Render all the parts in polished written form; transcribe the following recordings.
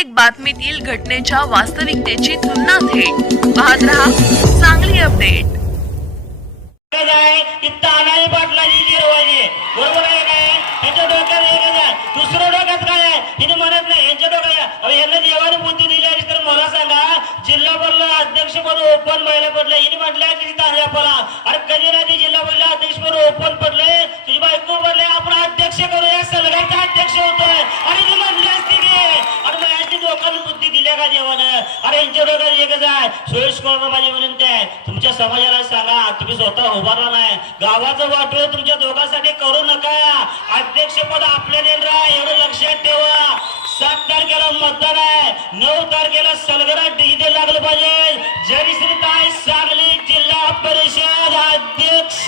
प्रत्येक बातमीतील घटनेच्या वास्तविकतेची तुलना थेट पाहत रहा सांगली अपडेट. तानाजी पाटलाची जिरवाजी बरोबर आहे काय? यांच्या डोक्यात एकच आहे, दुसरं डोक्यात काय आहे हिने म्हणत नाही. यांच्या डोक्यात यांना देवाने बुद्धी दिली आहे तर मला सांगा, जिल्हा परिषद अध्यक्ष पद ओपन व्हायला पडलं. हिने म्हटलं की तान्या पडा, अरे कधी नाही जिल्हा परिषद अध्यक्ष पद ओपन पडले, तुझी बायको पडले, आपण अध्यक्ष करूया, सलगरचा अध्यक्ष होतोय. आणि ती म्हटली असती की अरे माझी डोक्याला बुद्धी दिल्या का देवानं? अरे यांच्या डोक्यात एकच आहे, सोयीस्कर माझी विनंती आहे, तुमच्या समाजाला सांगा, तुम्ही स्वतः उभारला नाही, गावाचं वाटोळ तुमच्या दोघांसाठी करू नका. अध्यक्षपद आपल्या देणार एवढं लक्षात ठेवा. 7 तारखेला मतदान आहे, 9 तारखेला सलगरात डिजिटल लागलं पाहिजे. जयश्रीताई सांगली जिल्हा परिषद अध्यक्ष,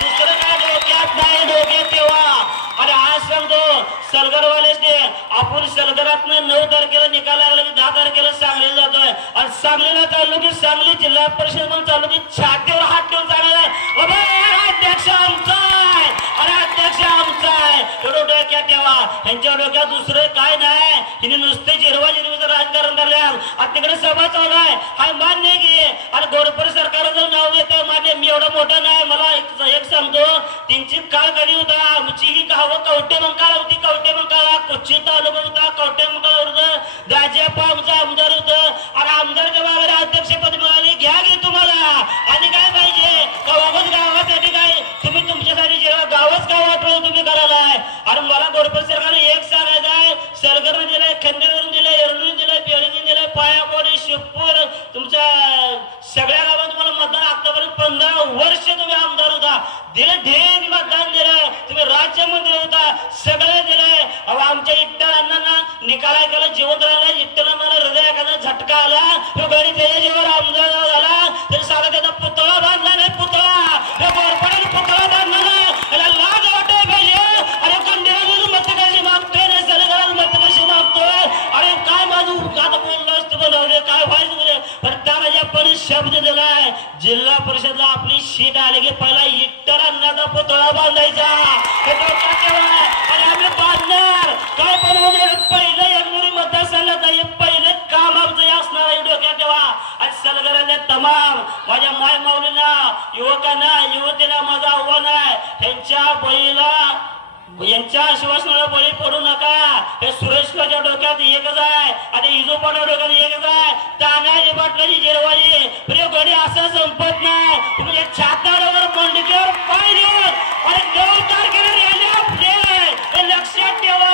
दुसरं काय डोक्यात नाही, डोक्यात ठेवा. आणि आज सांगतो सलगरवालेच आपण सलगरातनं 9 तारखेला निकाल लागला की 10 तारखेला सांगलीला जातोय. आणि सांगलीला चाललो की सांगली जिल्हा परिषद म्हणून चाललो की छातीवर हात ठेवून जाणार आहे, अध्यक्ष आमचा आहे, अरे अध्यक्ष आमचा आहे. एवढं डोक्यात ठेवा. यांच्या डोक्यात दुसरं काय नाही. हिने नुसते जिरवा जिरवीचं राजकारण करण्यात. आता तिकडे सभा चालू आहे, हा मान्य की. आणि गोरपर सरकारचं नाव घेतं मान्य, मी एवढं मोठं नाही. मला एक सांगतो, त्यांची काळ कधी होता, आमची ही गावं कवटे मंकाळा होती, कवटे मंकाळा कोची तालुका होता, कवटे मंकाळा होतं, दाजीप्पा आमचा आमदार होतं. आणि आमदारच्या बाबा अध्यक्षपद मिळाली, घ्या की तुम्हाला. आणि काय पाहिजे गावासाठी काय तुम्ही तुमच्यासाठी जेव्हा गावच काय वाटलं तुम्ही करायलाय. आणि मला गोरपर सरकारने एक सांगायचं आहे, सलगरने दिलंय, खंडेवरून दिलंय, एरडून दिलंय, पेळीने दिलंय, पायापोडी, शिवपूर, तुमच्या सगळ्या गावात तुम्हाला मतदान आतापर्यंत 15 वर्ष तुम्ही आमदार होता, दिलं ढेर मतदान दिलं, तुम्ही राज्यमंत्री होता, सगळं दिलंय. आमच्या इट्टलांना निकाला केला, जिवंत राहिला, इट्टलांना हृदयाचा झटका आला, तो गडी त्याच्या जेव्हा आमदार झाला तरी साधा त्याचा पुतळा बांधला नाही, पुतळा गोरपडेल पुतळा बांधला नाही, त्याला लाज वाटायला पाहिजे. अरे कंडेला मत कशी मागतोय ना, सलगराला मत कशी मागतोय. अरे काय माझं आता बोललो असतो बोलवले काय व्हायचं म्हणजे, पण त्याला आपण शब्द दिलाय, जिल्हा परिषदला आपली शीट आली की पहिला इट्टरांना पुतळा बांधायचा, हे डोक्यात ठेवा. आणि आम्ही बांधणार काय बनवणार, पहिलं एकमुरी मतदारसंघात हे पहिलं काम आमचं असणार आहे, डोक्यात ठेवा. आणि सलगराने तमाम माझ्या माय माऊलींना, युवकांना, युवतींना माझं आव्हान आहे, ह्यांच्या बळीला, यांच्या आश्वासनाला बळी पडू नका. हे सुरेशच्या डोक्यात एकच आहे, आणि इजोपाच्या डोक्यात एकच आहे, तानाजी पाटलाची जेरवाजी. प्रिय गडी असा संपत नाही, तुम्ही छाताडावर बंडकीवर पाय देऊन आणि 9 तारखेला रॅली आपले, हे लक्षात ठेवा.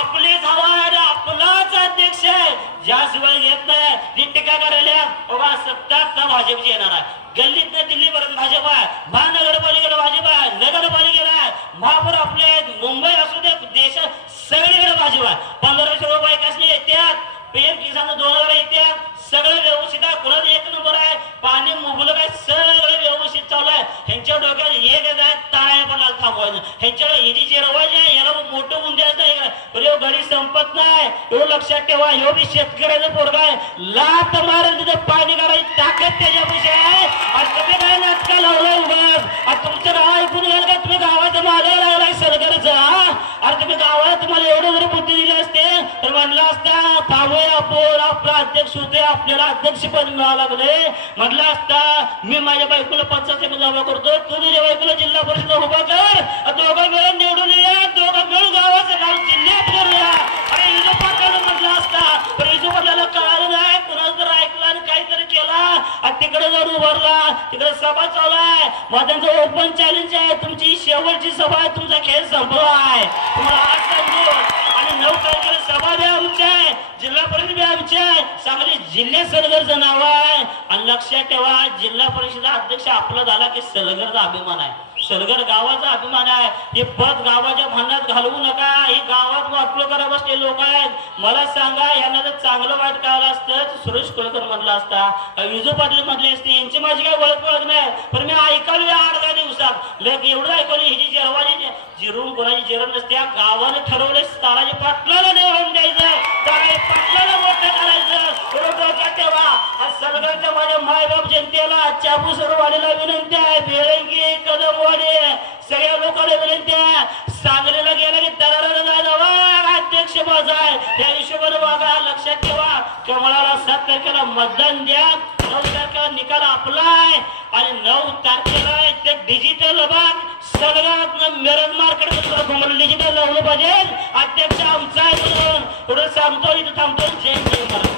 आपलेच हवा आहे, आपलाच अध्यक्ष आहे, ज्याशिवाय घेत नाही. ती टीका करायला बाबा सत्ता भाजपची येणार आहे, गल्लीत दिल्लीपर्यंत भाजप आहे, महानगरपालिकेला भाजप आहे, नगरपालिकेला आहे, महापौर आपले मुंबई असू दे, देशात सगळीकडे भाजप आहे. 1500 रुपये कसले येतात, पीएम किसान 2000 येतात, सगळं व्यवस्थित आहे, कुणाचं 1 नंबर आहे, पाणी मुबलक आहे, सगळं व्यवस्थित चालू आहे. ह्यांच्या डोक्यात एकच आहे, ताळ्या पडला थांबवायचं. ह्यांच्याकडे ही जी जिरवायची आहे, याला मोठं होऊन द्यायचं आहे, घडी संपत नाही, एवढं लक्षात ठेवा. ह्यो बी शेतकऱ्याचं पोरगा आहे, लात मारेल तिथं पाणी करायची ताकद त्याच्यापेक्षा आहे. आणि तुम्ही काय नाटका लावलाय उगाच, आणि तुमचं नाव ऐकून घ्याल का, तुम्ही गावाचं मागे लागलाय सरकारचा. अरे तुम्ही गावाला तुम्हाला एवढं जरी बुद्धी दिली असते तर म्हणलं असता थांबूया, आपण आपला अध्यक्ष होते, आपल्याला अध्यक्षपद मिळावं लागले, म्हटलं असता मी माझ्या बायकोला 50 जमा करतो, तू तुझ्या बायकोला जिल्हा परिषद उभा कर, दोघं मिळून निवडून या, दोघं मिळून गावाचं नाव जिल्ह्यात करूया. अरे इजू पाटलाला म्हटलं असता, पण इजू पाटलाला कळालं नाही, कुणाला तर ऐकलं आणि काहीतरी केला, आणि तिकडे जाऊन उभारला, तिकडे सभा चालू आहे. माझ्यांचं ओपन चॅलेंज आहे, तुमची शेवटची सभा आहे, तुमचा खेळ संपला आहे, तुम्हाला आज सांगतो. आणि 9 तारखेला सभा बी आमची आहे, जिल्हा परिषद बी आमची आहे, सांगली जिल्ह्यात सलगरचं नाव आहे. आणि लक्षात ठेवा, जिल्हा परिषद अध्यक्ष आपला झाला की सलगरचा अभिमान आहे, सलगर गावाचा अभिमान आहे. हे पद गावाच्या भांड्यात घालवू नका, हे गावात वाटलो करा बसले लोक आहेत. मला सांगा, यांना जर चांगलं वाईट कळलं असतं तर सुरेश कुलकर म्हटलं असता, विजू पाटील म्हटले असते, यांची माझी काही ओळख नाही, पण मी ऐकावी 8-10 दिवसात लग एवढं ऐकवली. ही जी जरवाजी जिरून कोणाची जिरण नसते, गावाने ठरवले ताराजी पाटलाला नाही होऊन द्यायचं, ताराजी पाटलाला मोठं करायचं, डोक्यात ठेवा. सलगरच्या माझ्या मायबाप जनतेला, चापूसरवाडीला विनंती आहे, बेळंगी, कदमवाडी, सगळ्या लोकांना विनंती आहे, सांगलीला गेला की दरारा जायला अध्यक्ष माझा आहे, त्या हिशोबाने वागा. लक्षात कमळाला 7 तारखेला मतदान द्या. 9 तारखेला निकाल आपला आहे आणि 9 तारखेला ते डिजिटल भाग सगळ्यात मिरज मार्केट मध्ये डिजिटल लावलं पाहिजे. अध्यक्ष आमचा आहे म्हणून पुढे सांगतो, इथं थांबतो. जय जय महाराज.